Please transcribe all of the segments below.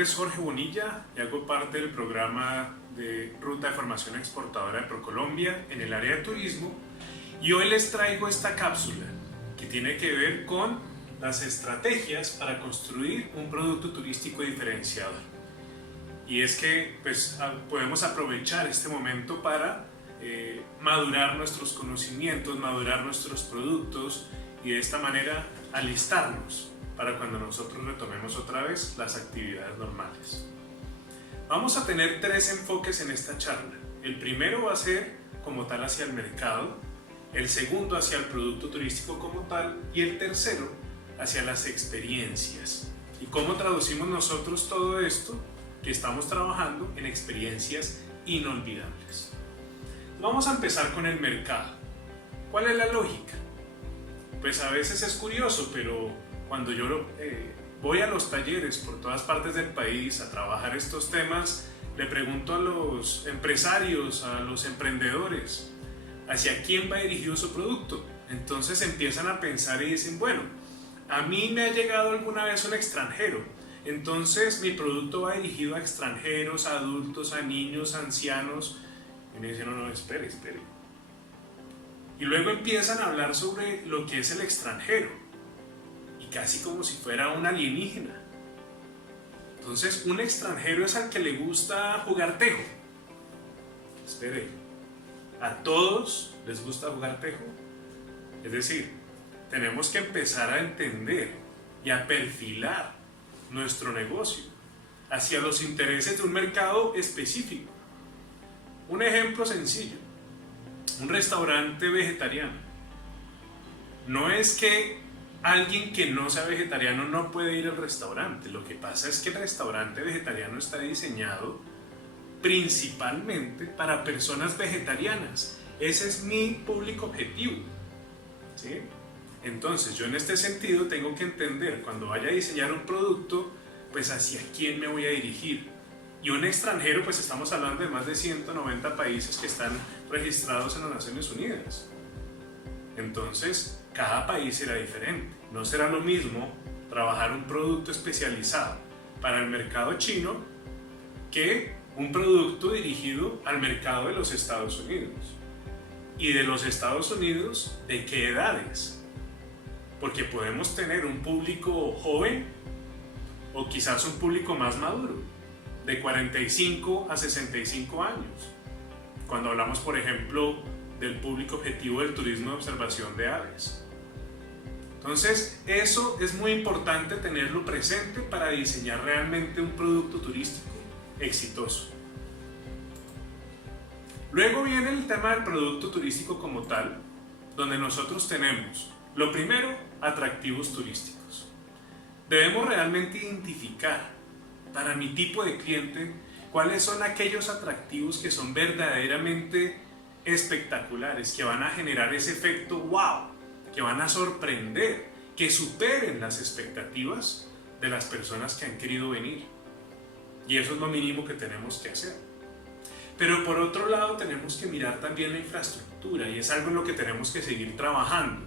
nombre es Jorge Bonilla y hago parte del programa de Ruta de Formación Exportadora de ProColombia en el área de turismo, y hoy les traigo esta cápsula que tiene que ver con las estrategias para construir un producto turístico diferenciador. Y es que podemos aprovechar este momento para madurar nuestros conocimientos, madurar nuestros productos y de esta manera alistarnos para cuando nosotros retomemos otra vez las actividades normales. Vamos a tener tres enfoques en esta charla. El primero va a ser como tal hacia el mercado, el segundo hacia el producto turístico como tal y el tercero hacia las experiencias. ¿Y cómo traducimos nosotros todo esto que estamos trabajando en experiencias inolvidables? Vamos a empezar con el mercado. ¿Cuál es la lógica? Pues a veces es curioso, pero cuando yo voy a los talleres por todas partes del país a trabajar estos temas, le pregunto a los empresarios, a los emprendedores, ¿hacia quién va dirigido su producto? Entonces empiezan a pensar y dicen, bueno, a mí me ha llegado alguna vez un extranjero, entonces mi producto va dirigido a extranjeros, a adultos, a niños, a ancianos. Y me dicen, no, espere. Y luego empiezan a hablar sobre lo que es el extranjero, casi como si fuera un alienígena. Entonces, un extranjero es al que le gusta jugar tejo. Espere, ¿a todos les gusta jugar tejo? Es decir, tenemos que empezar a entender y a perfilar nuestro negocio hacia los intereses de un mercado específico. Un ejemplo sencillo, un restaurante vegetariano. No es que alguien que no sea vegetariano no puede ir al restaurante. Lo que pasa es que el restaurante vegetariano está diseñado principalmente para personas vegetarianas. Ese es mi público objetivo, ¿sí? Entonces yo en este sentido tengo que entender cuando vaya a diseñar un producto, pues hacia quién me voy a dirigir. Y un extranjero, pues estamos hablando de más de 190 países que están registrados en las Naciones Unidas. Entonces, cada país será diferente. No será lo mismo trabajar un producto especializado para el mercado chino que un producto dirigido al mercado de los Estados Unidos. Y de los Estados Unidos, ¿de qué edades? Porque podemos tener un público joven o quizás un público más maduro, de 45 a 65 años. Cuando hablamos, por ejemplo, del público objetivo del turismo de observación de aves. Entonces, eso es muy importante tenerlo presente para diseñar realmente un producto turístico exitoso. Luego viene el tema del producto turístico como tal, donde nosotros tenemos, lo primero, atractivos turísticos. Debemos realmente identificar para mi tipo de cliente cuáles son aquellos atractivos que son verdaderamente espectaculares, que van a generar ese efecto wow, que van a sorprender, que superen las expectativas de las personas que han querido venir. Y eso es lo mínimo que tenemos que hacer. Pero por otro lado tenemos que mirar también la infraestructura, y es algo en lo que tenemos que seguir trabajando.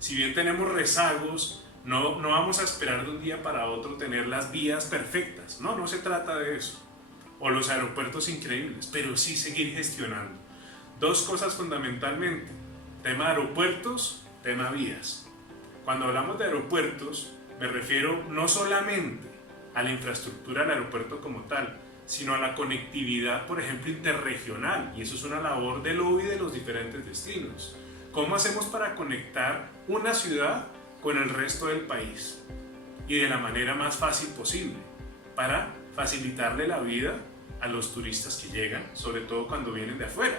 Si bien tenemos rezagos, no vamos a esperar de un día para otro tener las vías perfectas. No se trata de eso. O los aeropuertos increíbles, pero sí seguir gestionando. Dos cosas fundamentalmente, tema de aeropuertos, tema vías. Cuando hablamos de aeropuertos, me refiero no solamente a la infraestructura del aeropuerto como tal, sino a la conectividad, por ejemplo, interregional, y eso es una labor del lobby de los diferentes destinos. ¿Cómo hacemos para conectar una ciudad con el resto del país? Y de la manera más fácil posible, para facilitarle la vida a los turistas que llegan, sobre todo cuando vienen de afuera.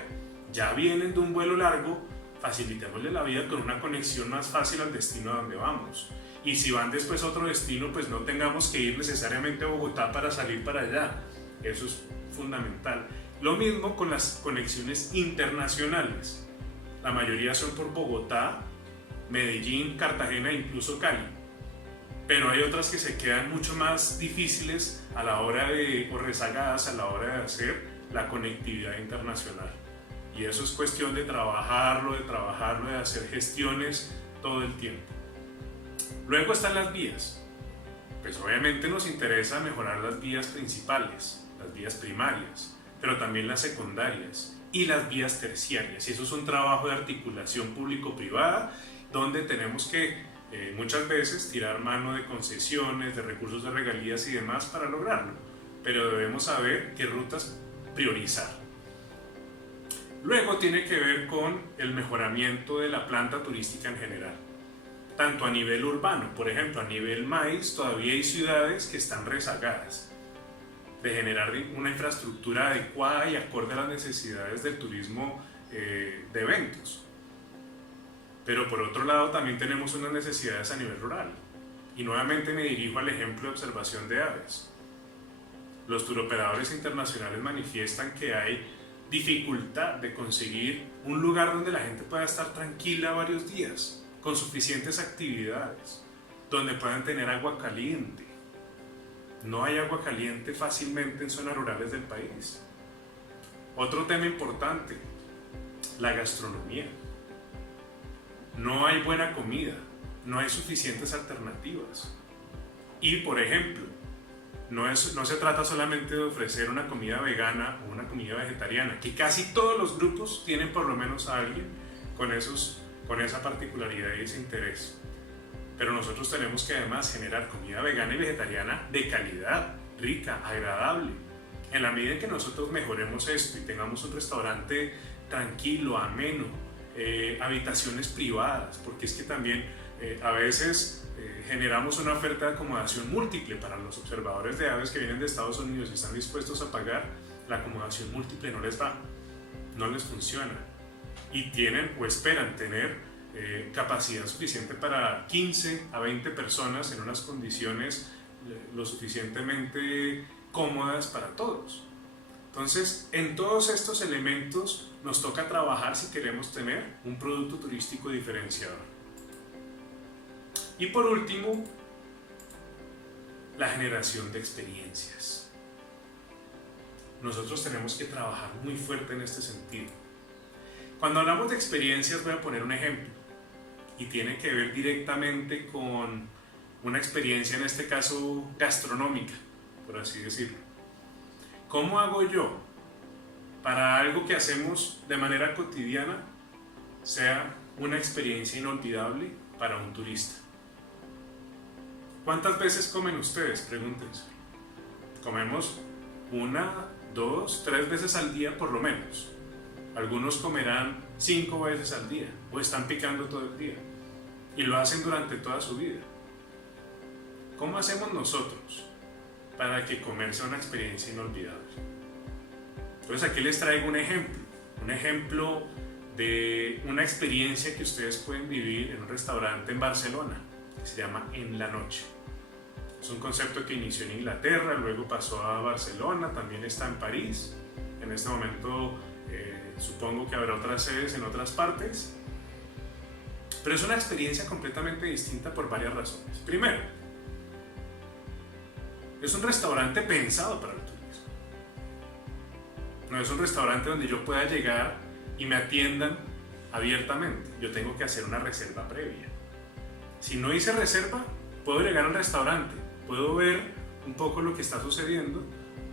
Ya vienen de un vuelo largo, facilitémosle la vida con una conexión más fácil al destino a donde vamos. Y si van después a otro destino, pues no tengamos que ir necesariamente a Bogotá para salir para allá. Eso es fundamental. Lo mismo con las conexiones internacionales. La mayoría son por Bogotá, Medellín, Cartagena e incluso Cali. Pero hay otras que se quedan mucho más difíciles a la hora o rezagadas a la hora de hacer la conectividad internacional. Y eso es cuestión de trabajarlo, de hacer gestiones todo el tiempo. Luego están las vías. Pues obviamente nos interesa mejorar las vías principales, las vías primarias, pero también las secundarias y las vías terciarias. Y eso es un trabajo de articulación público-privada donde tenemos que muchas veces tirar mano de concesiones, de recursos de regalías y demás para lograrlo. Pero debemos saber qué rutas priorizar. Luego tiene que ver con el mejoramiento de la planta turística en general. Tanto a nivel urbano, por ejemplo, a nivel maíz, todavía hay ciudades que están rezagadas de generar una infraestructura adecuada y acorde a las necesidades del turismo de eventos. Pero por otro lado también tenemos unas necesidades a nivel rural. Y nuevamente me dirijo al ejemplo de observación de aves. Los turoperadores internacionales manifiestan que hay dificultad de conseguir un lugar donde la gente pueda estar tranquila varios días, con suficientes actividades, donde puedan tener agua caliente. No hay agua caliente fácilmente en zonas rurales del país. Otro tema importante, la gastronomía. No hay buena comida, no hay suficientes alternativas. Y por ejemplo, no se trata solamente de ofrecer una comida vegana o una comida vegetariana, que casi todos los grupos tienen por lo menos a alguien con esa particularidad y ese interés. Pero nosotros tenemos que además generar comida vegana y vegetariana de calidad, rica, agradable. En la medida en que nosotros mejoremos esto y tengamos un restaurante tranquilo, ameno, habitaciones privadas, porque es que también a veces generamos una oferta de acomodación múltiple para los observadores de aves que vienen de Estados Unidos y están dispuestos a pagar. La acomodación múltiple no les va, no les funciona, y tienen o esperan tener capacidad suficiente para 15 a 20 personas en unas condiciones lo suficientemente cómodas para todos. Entonces, en todos estos elementos nos toca trabajar si queremos tener un producto turístico diferenciador. Y por último, la generación de experiencias. Nosotros tenemos que trabajar muy fuerte en este sentido. Cuando hablamos de experiencias, voy a poner un ejemplo, y tiene que ver directamente con una experiencia, en este caso gastronómica, por así decirlo. ¿Cómo hago yo para algo que hacemos de manera cotidiana sea una experiencia inolvidable para un turista? ¿Cuántas veces comen ustedes? Pregúntense. Comemos 1, 2, 3 veces al día por lo menos. Algunos comerán 5 veces al día o están picando todo el día y lo hacen durante toda su vida. ¿Cómo hacemos nosotros para que comer sea una experiencia inolvidable? Entonces aquí les traigo un ejemplo de una experiencia que ustedes pueden vivir en un restaurante en Barcelona, que se llama En la Noche. Es un concepto que inició en Inglaterra, luego pasó a Barcelona, también está en París. En este momento supongo que habrá otras sedes en otras partes, pero es una experiencia completamente distinta por varias razones. Primero, es un restaurante pensado para el turismo. No es un restaurante donde yo pueda llegar y me atiendan abiertamente. Yo tengo que hacer una reserva previa. Si no hice reserva, puedo llegar al restaurante, puedo ver un poco lo que está sucediendo,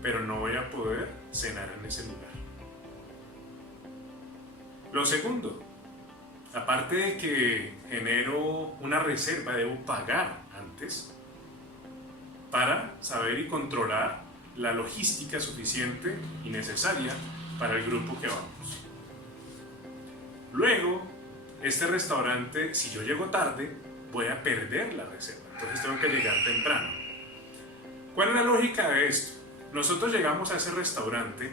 pero no voy a poder cenar en ese lugar. Lo segundo, aparte de que genero una reserva, debo pagar antes para saber y controlar la logística suficiente y necesaria para el grupo que vamos. Luego, este restaurante, si yo llego tarde, voy a perder la reserva, entonces tengo que llegar temprano. ¿Cuál es la lógica de esto? Nosotros llegamos a ese restaurante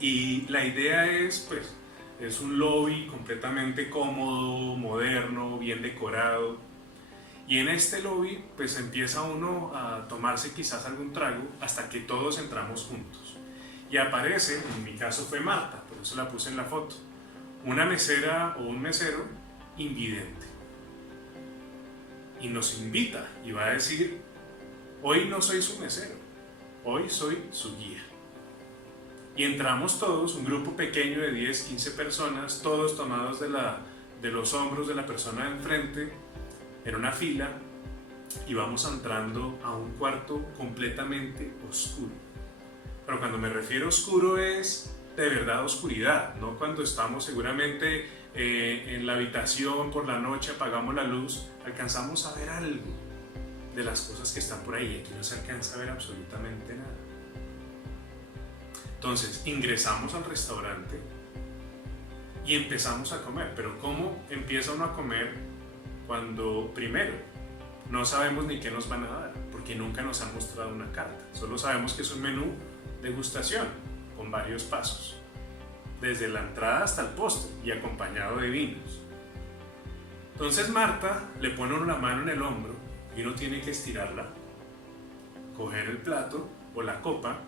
y la idea es, pues, es un lobby completamente cómodo, moderno, bien decorado. Y en este lobby, pues empieza uno a tomarse quizás algún trago hasta que todos entramos juntos. Y aparece, en mi caso fue Marta, por eso la puse en la foto, una mesera o un mesero invidente. Y nos invita y va a decir: hoy no soy su mesero, hoy soy su guía. Y entramos todos, un grupo pequeño de 10, 15 personas, todos tomados de los hombros de la persona de enfrente, en una fila, y vamos entrando a un cuarto completamente oscuro. Pero cuando me refiero a oscuro es de verdad oscuridad, no cuando estamos seguramente en la habitación por la noche, apagamos la luz, alcanzamos a ver algo de las cosas que están por ahí. Aquí no se alcanza a ver absolutamente nada. Entonces ingresamos al restaurante y empezamos a comer. Pero ¿cómo empieza uno a comer cuando primero no sabemos ni qué nos van a dar? Porque nunca nos han mostrado una carta. Solo sabemos que es un menú degustación con varios pasos, desde la entrada hasta el postre y acompañado de vinos. Entonces Marta le pone uno la mano en el hombro y uno tiene que estirarla, coger el plato o la copa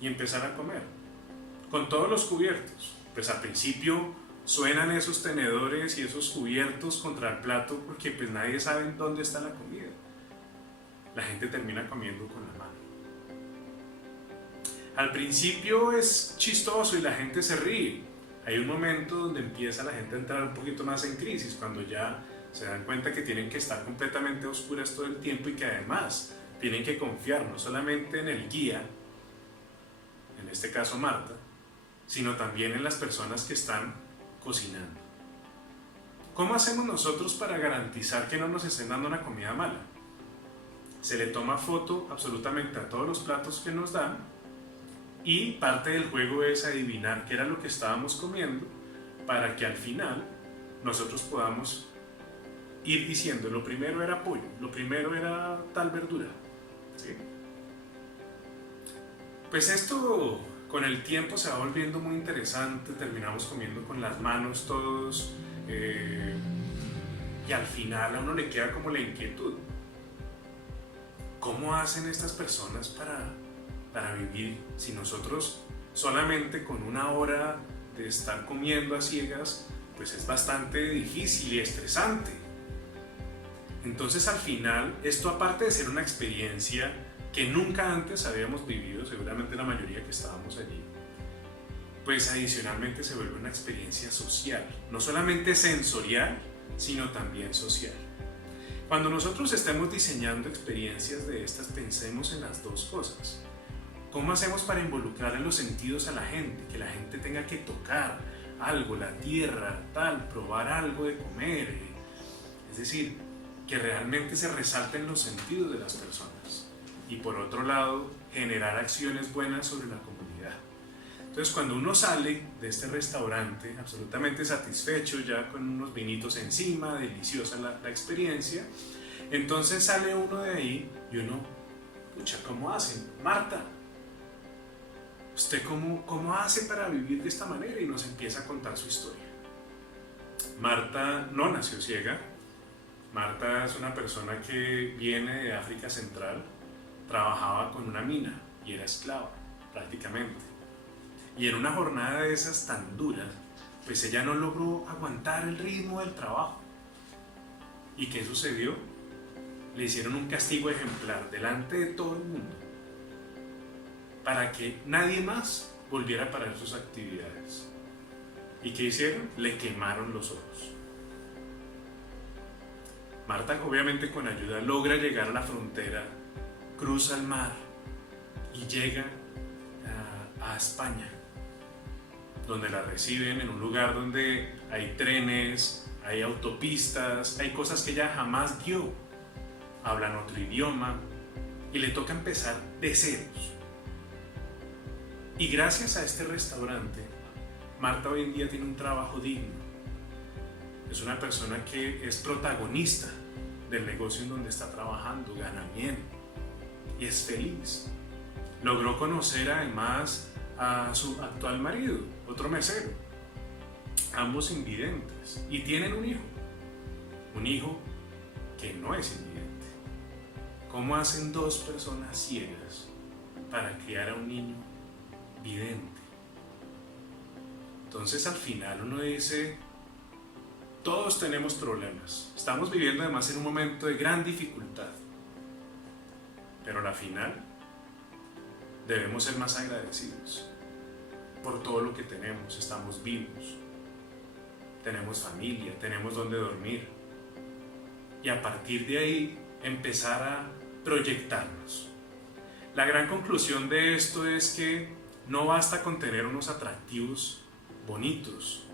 y empezar a comer con todos los cubiertos. Pues al principio suenan esos tenedores y esos cubiertos contra el plato porque pues nadie sabe dónde está la comida. La gente termina comiendo con la mano. Al principio es chistoso y la gente se ríe. Hay un momento donde empieza la gente a entrar un poquito más en crisis, cuando ya se dan cuenta que tienen que estar completamente a oscuras todo el tiempo y que además tienen que confiar no solamente en el guía, en este caso Marta, sino también en las personas que están cocinando. ¿Cómo hacemos nosotros para garantizar que no nos estén dando una comida mala? Se le toma foto absolutamente a todos los platos que nos dan y parte del juego es adivinar qué era lo que estábamos comiendo para que al final nosotros podamos ir diciendo: lo primero era pollo, lo primero era tal verdura, ¿sí? Pues esto con el tiempo se va volviendo muy interesante, terminamos comiendo con las manos todos y al final a uno le queda como la inquietud: ¿cómo hacen estas personas para vivir si nosotros solamente con una hora de estar comiendo a ciegas pues es bastante difícil y estresante? Entonces al final esto, aparte de ser una experiencia que nunca antes habíamos vivido, seguramente la mayoría que estábamos allí, pues adicionalmente se vuelve una experiencia social, no solamente sensorial, sino también social. Cuando nosotros estemos diseñando experiencias de estas, pensemos en las dos cosas. ¿Cómo hacemos para involucrar en los sentidos a la gente? Que la gente tenga que tocar algo, la tierra, tal, probar algo de comer. Es decir, que realmente se resalten los sentidos de las personas. Y por otro lado, generar acciones buenas sobre la comunidad. Entonces, cuando uno sale de este restaurante absolutamente satisfecho, ya con unos vinitos encima, deliciosa la experiencia, entonces sale uno de ahí y uno, pucha, ¿cómo hacen? Marta, ¿usted cómo hace para vivir de esta manera? Y nos empieza a contar su historia. Marta no nació ciega. Marta es una persona que viene de África Central, trabajaba con una mina y era esclava prácticamente. Y en una jornada de esas tan duras, pues ella no logró aguantar el ritmo del trabajo. ¿Y qué sucedió? Le hicieron un castigo ejemplar delante de todo el mundo para que nadie más volviera a parar sus actividades. ¿Y qué hicieron? Le quemaron los ojos. Marta, obviamente con ayuda, logra llegar a la frontera, cruza el mar y llega a España, donde la reciben en un lugar donde hay trenes, hay autopistas, hay cosas que ella jamás vio, hablan otro idioma y le toca empezar de ceros. Y gracias a este restaurante, Marta hoy en día tiene un trabajo digno. Es una persona que es protagonista del negocio en donde está trabajando, gana bien y es feliz. Logró conocer además a su actual marido, otro mesero, ambos invidentes, y tienen un hijo que no es invidente. ¿Cómo hacen dos personas ciegas para criar a un niño vidente? Entonces al final uno dice, todos tenemos problemas, estamos viviendo además en un momento de gran dificultad, pero al final debemos ser más agradecidos por todo lo que tenemos. Estamos vivos, tenemos familia, tenemos donde dormir, y a partir de ahí empezar a proyectarnos. La gran conclusión de esto es que no basta con tener unos atractivos bonitos,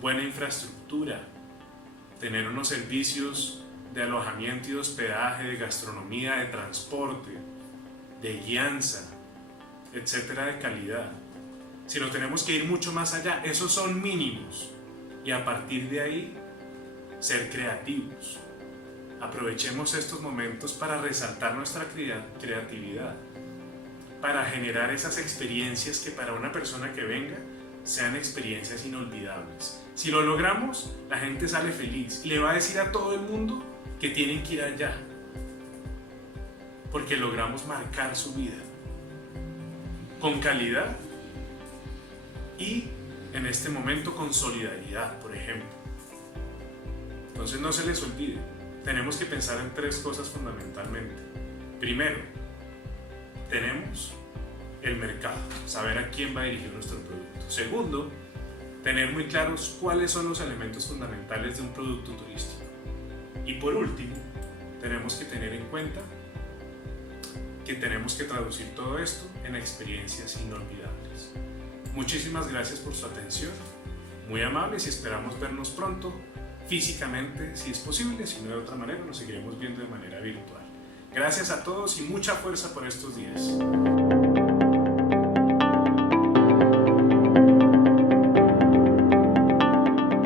buena infraestructura, tener unos servicios de alojamiento y de hospedaje, de gastronomía, de transporte, de guianza, etcétera, de calidad. Sino tenemos que ir mucho más allá. Esos son mínimos. Y a partir de ahí, ser creativos. Aprovechemos estos momentos para resaltar nuestra creatividad, para generar esas experiencias que para una persona que venga sean experiencias inolvidables. Si lo logramos, la gente sale feliz y le va a decir a todo el mundo que tienen que ir allá, porque logramos marcar su vida con calidad y en este momento con solidaridad, por ejemplo. Entonces no se les olvide, tenemos que pensar en 3 cosas fundamentalmente. Primero, tenemos el mercado, saber a quién va a dirigir nuestro producto. Segundo, tener muy claros cuáles son los elementos fundamentales de un producto turístico. Y por último, tenemos que tener en cuenta que tenemos que traducir todo esto en experiencias inolvidables. Muchísimas gracias por su atención, muy amables, y esperamos vernos pronto físicamente, si es posible. Si no, de otra manera nos seguiremos viendo de manera virtual. Gracias a todos y mucha fuerza por estos días.